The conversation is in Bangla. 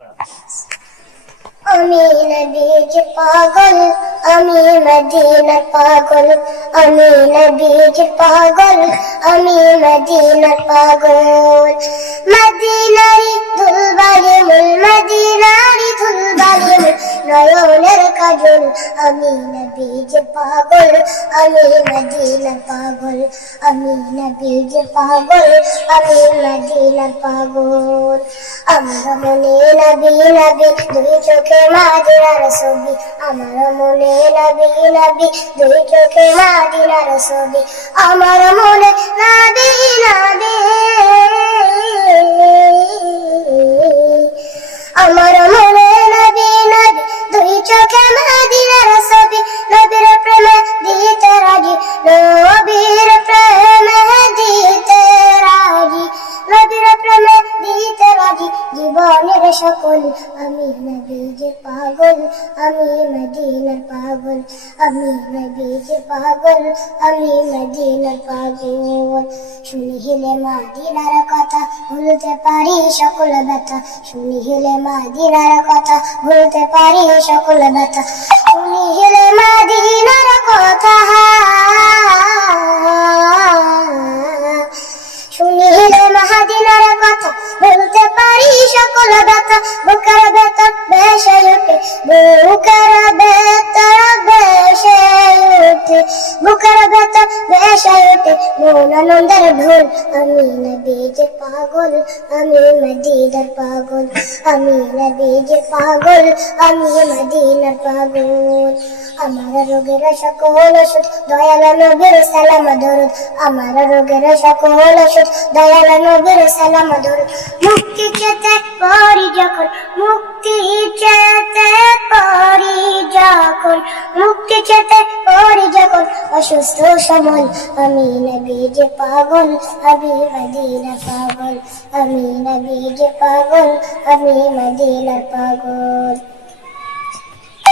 আমি নবীর পাগল, আমি মদিনার পাগল, আমি নবীর পাগল, আমি মদিনার পাগল। মদিনারি দুলবালি মুল, মদিনারি দুলবালি মুল, নয়নের কাজল। আমি নবীর পাগল, আমি মদিনার পাগল, আমি নবীর পাগল, আমি মদিনার পাগল। আমার মনে নবী নবী দুই চোখে মদিনার ছবি, আমার মনে নবী নবী দুই চোখে মদিনার ছবি, আমার মনে নবী নবী, আমার মনে নবী নবী দুই চোখে মদিনার ছবি। নবীর প্রেমে দিতে রাজি, নবীর প্রেমে দিতে রাজি, নবীর প্রেমে দিতে রাজি জীবনের সকল। আমি নবীর পাগল, আমি মদিনার পাগল, আমি নবীর পাগল, আমি মদিনার পাগল। শুনিলে মদিনার কথা ভুলতে পারি সকল ব্যথা, শুনিলে মদিনার কথা ভুলতে পারি সকল ব্যথা, শুনিলে মদিনার কথা, শুনিলে মদিনার কথা ভুলতে পারি সকল ব্যথা। বুকের ভেতর ভেসে ওঠে, বুকের ভেতর ভেসে ওঠে, বুকের ভেতর ভেসে ওঠে মন আনন্দের ঢোল। আমি নবীর পাগল, আমি মদিনার পাগল, আমি নবীর পাগল, আমি মদিনার পাগল। আমার রোগের সকল ওষুধ দয়াল নবীর সালাম দরুদ, আমার রোগের সকল ওষুধ দয়াল নবীর সালাম দরুদ। মুক্তি চেতে পড়ি যখন, মুক্তি চেতে পড়ি যখন, মুক্তি চেতে পড়ি যখন অসুস্থ সময়। আমি নবীর পাগল, আমি মদিনার পাগল, আমি নবীর পাগল, আমি মদিনার পাগল।